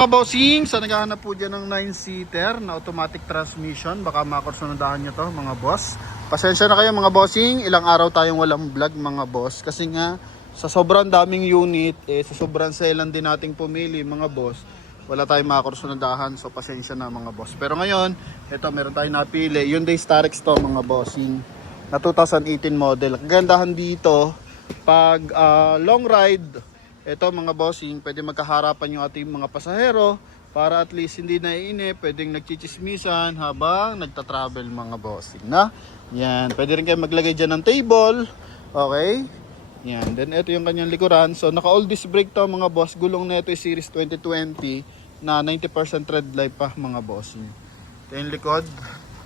Mga bossing, sa naghahanap po dyan ng 9-seater na automatic transmission, baka makursunadahan nyo to mga boss. Pasensya na kayo mga bossing, ilang araw tayong walang vlog mga boss. Kasi nga, sa sobrang daming unit, sa sobrang selan din nating pumili mga boss, wala tayong makursunadahan. So pasensya na mga boss. Pero ngayon, ito meron tayong napili. Hyundai Starex to mga bossing, na 2018 model. Kagandahan dito, pag long ride, ito mga bossing, pwede magkaharapan yung ating mga pasahero para at least hindi naiinip, pwedeng nagchichismisan habang nagta-travel mga bossing na. Yan, pwede rin kayo maglagay dyan ng table. Okay? Yan, then ito yung kanyang likuran. So naka all disc brake to mga boss. Gulong na ito yung series 2020 na 90% tread life pa mga bossing. Ito yung likod.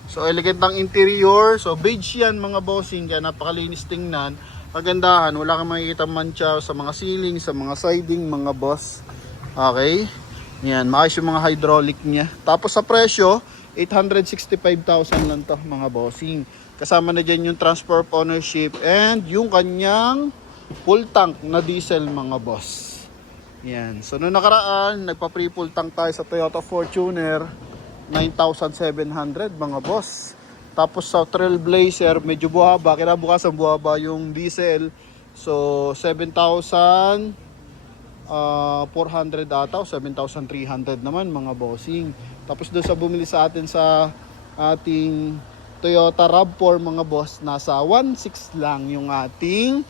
So elegant ng interior. So beige yan mga bossing, kaya napakalinis tingnan. Kagandahan, wala kang makikita mancha sa mga ceiling, sa mga siding mga boss. Okay? Yan, maayos yung mga hydraulic niya. Tapos sa presyo, 865,000 lang to mga bossing. Kasama na dyan yung transfer of ownership and yung kanyang full tank na diesel mga boss. Yan. So noong nakaraan, nagpa-free full tank tayo sa Toyota Fortuner, 9,700 mga boss. Tapos sa Trailblazer, medyo buhaba. Kinabukasan buhaba yung diesel. So 7,400 ata o 7,300 naman mga bossing. Tapos doon sa bumili sa atin sa ating Toyota RAV4 mga boss, nasa 1,600 lang yung ating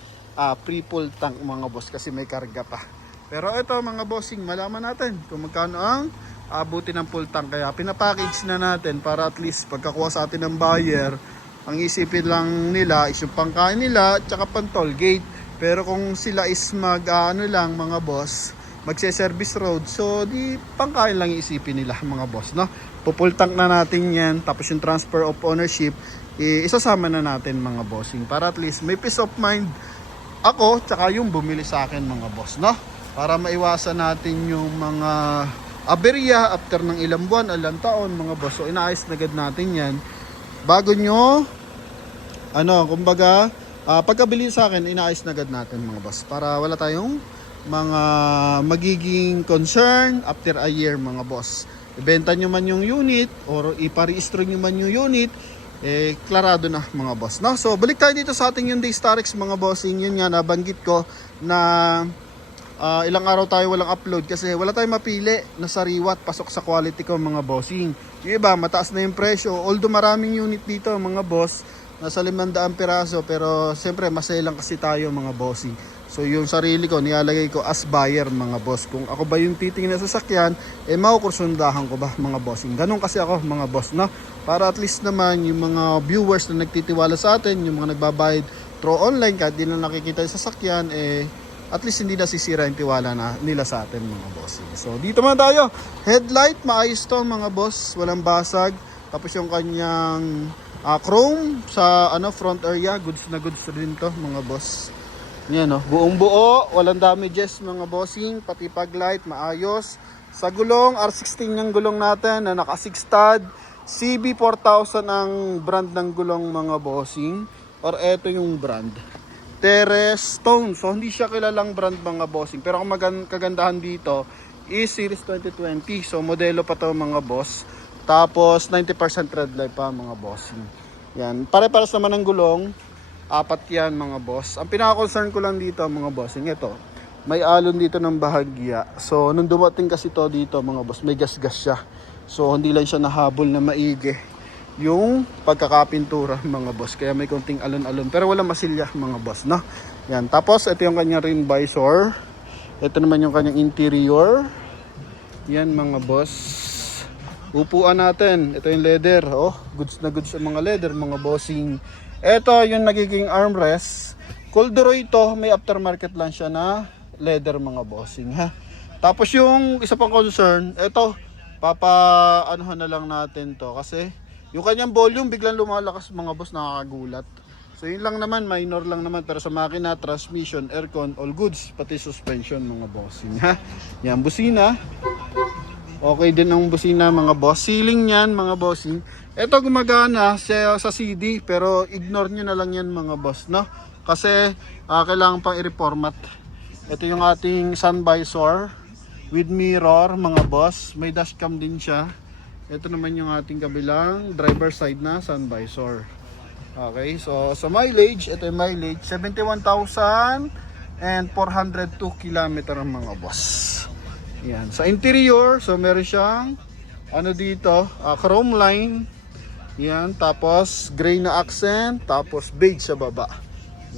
free full tank mga boss kasi may karga pa. Pero ito mga bossing, malaman natin kung magkano ang abuti ng full tank. Kaya pinapackage na natin para at least pagkakuha sa atin ng buyer, ang isipin lang nila is yung pangkain nila at saka pang toll gate. Pero kung sila is lang mga boss, magse-service road, so di pangkain lang isipin nila mga boss, no? Full tank na natin yan. Tapos yung transfer of ownership, isasama na natin mga bossing para at least may peace of mind ako tsaka yung bumili sa akin mga boss, no? Para maiwasan natin yung mga aberya after ng ilang buwan, ilang taon mga boss. So inaayos na agad natin yan bago nyo kumbaga pagkabili sa akin, inaayos na agad natin mga boss para wala tayong mga magiging concern after a year mga boss. Ibenta nyo man yung unit or iparehistro nyo man yung unit, klarado na mga boss, no? So balik tayo dito sa ating Hyundai Starex mga bossing. Yun nga, nabanggit ko na ilang araw tayo walang upload kasi wala tayong mapili na sariwat pasok sa quality ko mga bossing. Yung iba mataas na yung presyo, although maraming unit dito mga boss, nasa 500 piraso, pero siyempre masaya lang kasi tayo mga bossing. So yung sarili ko nilalagay ko as buyer mga boss. Kung ako ba yung titingin na sasakyan, makukursundahan ko ba mga bossing. Ganun kasi ako mga boss, no? Para at least naman yung mga viewers na nagtitiwala sa atin, yung mga nagbabayad through online kahit di na nakikita yung sasakyan, at least hindi nasisira yung tiwala na nila sa atin mga bossing. So dito man tayo, headlight maayos to mga boss, walang basag. Tapos yung kanyang chrome sa front area, goods na goods rin to mga boss. Yan, no? Buong buo, walang damages mga bossing, pati paglight maayos. Sa gulong, R16 yung gulong natin na naka 6 stud, CB4000 ang brand ng gulong mga bossing, or eto yung brand Teres Stone. So hindi siya kilalang brand mga bossing, pero ang kagandahan dito is series 2020. So modelo pa to mga boss. Tapos 90% tread life pa mga bossing. Yan, pare-pares naman ng gulong. Apat yan mga boss. Ang pinaka-concern ko lang dito mga bossing, ito, may alon dito ng bahagya. So nung dumating kasi to dito mga boss, may gas-gas siya. So hindi lang siya nahabol na maigi yung pagkakapintura mga boss, kaya may konting alon-alon, pero wala masilya mga boss, no? Yan, tapos ito yung kanyang rim visor. Ito naman yung kanyang interior. Yan mga boss. Upuan natin, ito yung leather. Oh, goods na goods ang mga leather mga bossing. Ito yung nagiging armrest. Corduroy ito, may aftermarket lang siya na leather mga bossing, ha. Tapos yung isa pang concern, ito anuhan na lang natin to kasi yung kanyang volume biglang lumalakas mga boss, nakakagulat. So yun lang naman, minor lang naman, pero sa makina, transmission, aircon, all goods, pati suspension mga bossing, ha. Yan, busina. Okay din ang busina mga boss. Ceiling yan mga bossing. Ito gumagana sa CD, pero ignore nyo na lang yan mga boss, no? Kasi kailangan pang i-reformat. Ito yung ating sun visor with mirror mga boss. May dashcam din siya. Ito naman yung ating kabilang driver side na sun visor. Okay, so sa mileage, ito yung mileage 71,402 km ang mga boss. Yan. Sa interior, so meron siyang ano dito, chrome line. Yan, tapos gray na accent, tapos beige sa baba.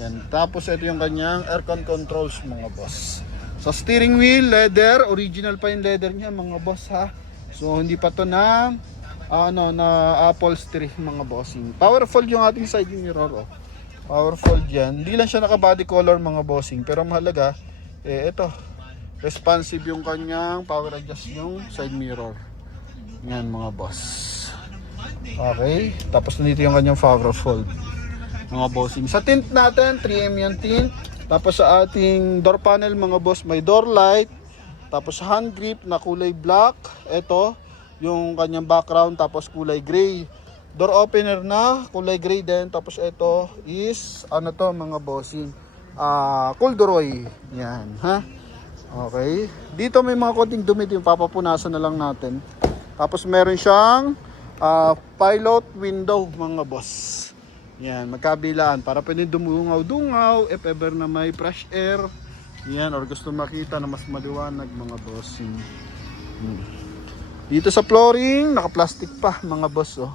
Yan, tapos ito yung kanyang aircon controls mga boss. Sa steering wheel, leather, original pa yung leather niya mga boss ha. So hindi pa to na na upholstery mga bossing. Powerful yung ating side mirror oh. Powerful diyan. Hindi lang siya naka body color mga bossing, pero mahalaga ito. Responsive yung kanyang power adjust yung side mirror. Yan mga boss. Okay, tapos nandito yung kanyang power fold mga bossing. Sa tint natin, 3M yung tint. Tapos sa ating door panel mga boss, may door light. Tapos hand grip na kulay black. Ito, yung kanyang background, tapos kulay gray. Door opener na kulay gray din. Tapos ito is, ano to mga bossing, corduroy. Yan, ha? Okay. Dito may mga konting dumi din, papapunasan na lang natin. Tapos meron siyang pilot window mga boss. Yan, magkabilaan para pwede dumungaw-dungaw if ever na may fresh air. Yan, or gusto makita na mas maliwanag mga boss. Dito sa flooring, naka-plastic pa mga boss oh.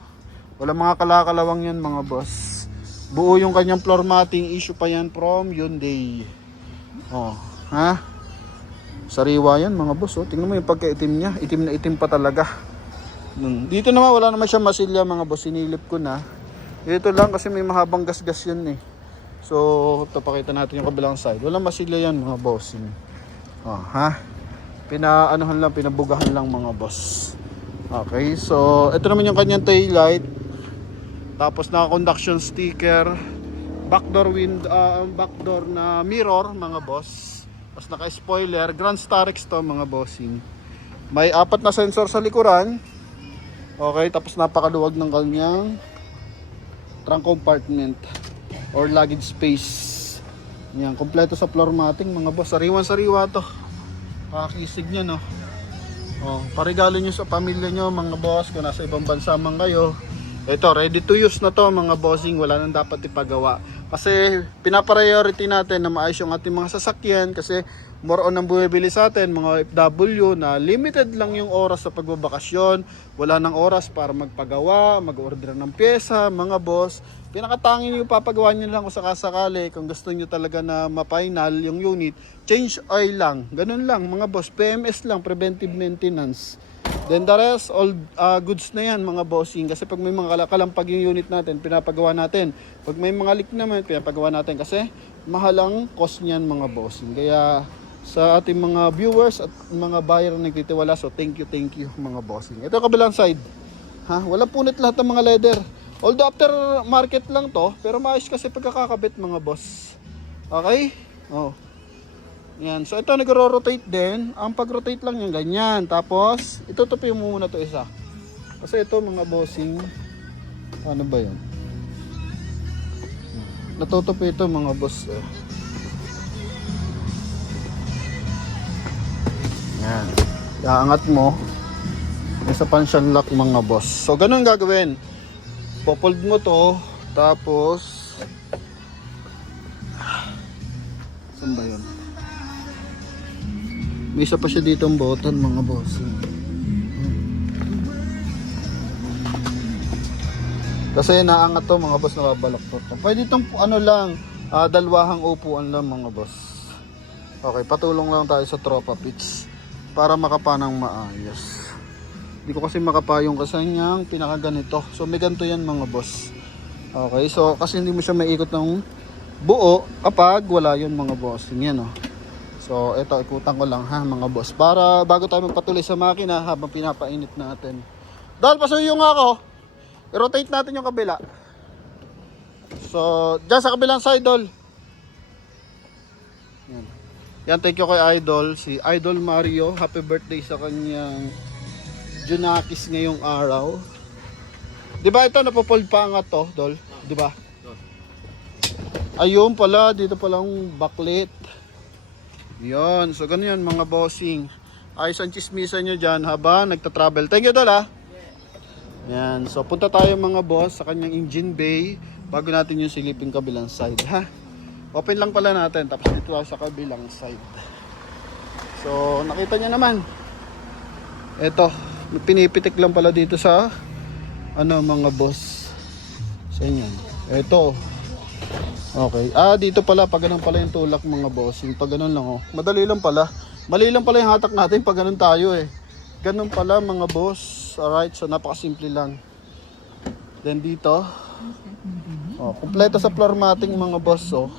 Wala mga kalakalawang yan mga boss. Buo yung kanyang floor matting, issue pa yan from Hyundai. Oh, ha? Sariwa yan mga boss oh. Tingnan mo yung pagka-itim niya, itim na itim pa talaga. Dito naman wala naman siya masilya mga boss, sinilip ko na. Ito lang kasi may mahabang gasgas yan eh. So, ito pakita natin yung kabilang side. Walang masilya yan mga boss. Oh, ha? Pinaanuhan lang, pinabugahan lang mga boss. Okay, so ito naman yung kanyang tail light. Tapos naka-conduction sticker, backdoor backdoor na mirror mga boss. Tapos naka-spoiler, Grand Starex to mga bossing. May 4 na sensor sa likuran. Okay, tapos napakaluwag ng kanyang trunk compartment or luggage space. Yan, kompleto sa floor matting mga boss. Sariwan-sariwa to. Kakisig niya no. Oh, paregalo niyo sa pamilya niyo mga boss kung nasa ibang bansa man kayo. Ito, ready to use na to mga bossing. Wala nang dapat ipagawa. Kasi pinapriority natin na maayos yung ating mga sasakyan kasi more on ang bumibili sa atin mga OFW na limited lang yung oras sa pagbabakasyon, wala nang oras para magpagawa, mag-order ng pyesa, mga boss. Pinakatanging yung papagawa nyo lang kung sakasakali, kung gusto nyo talaga na ma-final yung unit, change oil lang, ganun lang mga boss, PMS lang, preventive maintenance. Then the rest, all goods na yan mga bossing. Kasi pag may mga kalampag yung unit natin, pinapagawa natin. Pag may mga leak naman, pinapagawa natin kasi mahal ang cost niyan mga bossing. Kaya sa ating mga viewers at mga buyer na nagtitiwala, so thank you mga bossing. Ito kabilang side, ha? Walang punit lahat ng mga leather. Although after market lang to, pero maayos kasi pagkakakabit mga boss. Okay? Oh. Yan. So ito nagro-rotate din. Ang pag-rotate lang yung ganyan. Tapos itutupi mo muna to isa. Kasi ito mga bossing, ano ba 'yan? Natutupi ito mga boss. Yan. Iaangat mo. May sa pansyan lock mga boss. So ganun gagawin. Popold mo to. Tapos saan ba yun? May isa pa siya dito ang button mga boss. Kasi naangat to mga boss, nababalaktot to. Pwede itong ano lang, dalawang upuan lang mga boss. Okay, patulong lang tayo sa tropa pitch para makapanang maayos. Hindi ko kasi makapa yung kasanyang pinakaganito. So may ganito yan mga boss. Okay, so kasi hindi mo siya maikot ng buo kapag wala yun mga boss. Yan oh. So ito ikutan ko lang ha mga boss. Para bago tayo magpatuloy sa makina habang pinapainit natin. Dahil pasuyo nga ako. I-rotate natin yung kabila. So dyan sa kabilang side dol. Yan. Yan, thank you kay Idol. Si Idol Mario. Happy birthday sa kanyang Junakis ngayong araw. Diba ito napopold pa nga to, Dol? Diba? Ayun pala, dito palang backlit. Yan, so ganyan mga bossing. ayos ang chismisan nyo dyan habang nagta-travel. Thank you, Dol, ha. Yan, so punta tayo mga boss sa kanyang engine bay bago natin yung silipin kabilang side, ha. Open lang pala natin, tapos dito sa kabilang side. So nakita nyo naman, eto, pinipitik lang pala dito sa ano mga boss sa inyo. Eto, okay, dito pala pag ganun pala yung tulak mga boss, yung pag ganun lang, oh. Madali lang pala, mali lang pala yung hatak natin pag ganun tayo, eh. Ganun pala mga boss. Alright, so napakasimple lang. Then dito, kompleto sa floor matting mga boss, oh.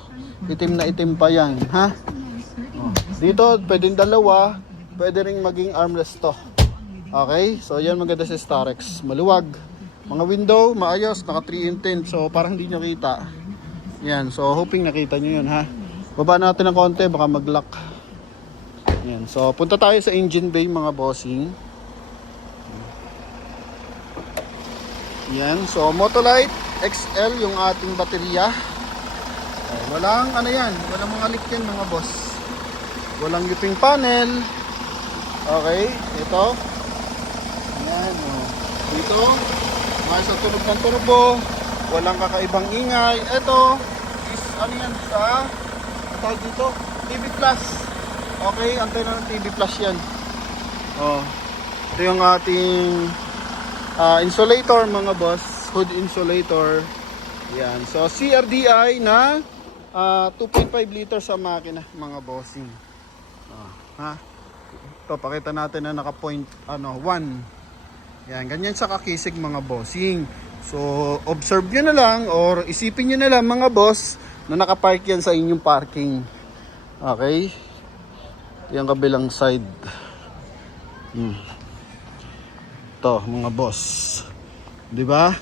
Itim na itim pa yan, ha. Dito pwedeng dalawa, pwede ring maging armrest to. Okay, so yan maganda sa Starex, maluwag. Mga window maayos, naka 3 in 10, so parang hindi nyo kita. Yan, so hoping nakita nyo yun, ha. Baba natin ng konti, baka mag-lock. Yan, so punta tayo sa engine bay mga bossing. Yan, so Motolite XL yung ating baterya. Walang ano yan, walang mga leak yan mga boss. Walang liping panel. Okay, ito. Yan, oh. Dito, may sa tunog ng turbo. Walang kakaibang ingay. Ito is ano yan sa tawag dito, TV Plus. Okay, antena ng TV Plus yan. Oh, ito yung ating insulator mga boss, hood insulator. Yan, so CRDI na 2.5 liter sa makina mga bossing. Ha? Ito, pakita natin na naka point 1. Yan, ganyan sa kakisig mga bossing. So observe nyo na lang or isipin nyo na lang mga boss na nakapark yan sa inyong parking. Okay, yung kabilang side. Ito mga boss, di ba?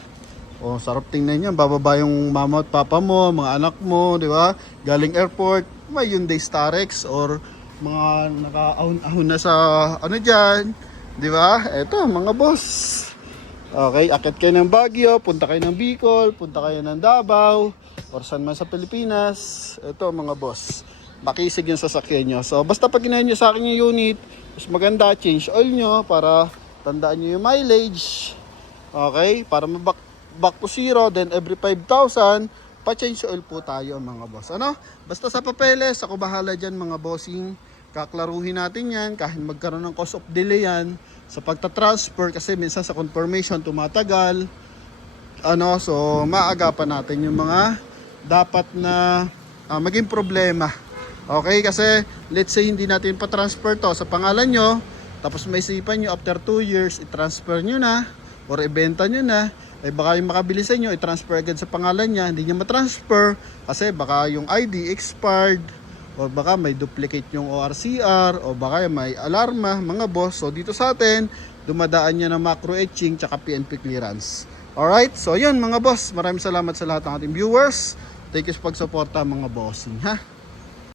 O sarap tingnan niyan, bababa yung mama at papa mo, mga anak mo, di ba? Galing airport, may Hyundai Starex or mga naka-ahon na sa ano diyan, di ba? Ito mga boss. Okay, akit kayo ng Baguio, punta kayo ng Bicol, punta kayo ng Davao, or saan man sa Pilipinas. Ito mga boss, makisig yung sasakyan nyo. So basta pag ginahin nyo sa akin yung unit, mas maganda, change oil nyo para tandaan nyo yung mileage. Okay, para back to zero, then every 5,000 pa-change oil po tayo mga boss. Ano? Basta sa papeles, ako bahala dyan mga bossing. Kaklaruhin natin yan, kahit magkaroon ng cost of delay yan sa pagta-transfer kasi minsan sa confirmation tumatagal. Ano, so maagapan natin yung mga dapat na maging problema. Okay, kasi let's say hindi natin pa-transfer to sa pangalan nyo, tapos may isipan nyo after 2 years, i-transfer nyo na or ibenta nyo na, eh baka yung makabili sa inyo, i-transfer agad sa pangalan niya, hindi niya matransfer kasi baka yung ID expired o baka may duplicate yung ORCR o baka may alarma mga boss. So dito sa atin, dumadaan niya ng macro etching tsaka PNP clearance. Alright, so yun mga boss, maraming salamat sa lahat ng ating viewers. Thank you sa pagsuporta mga bossing, ha.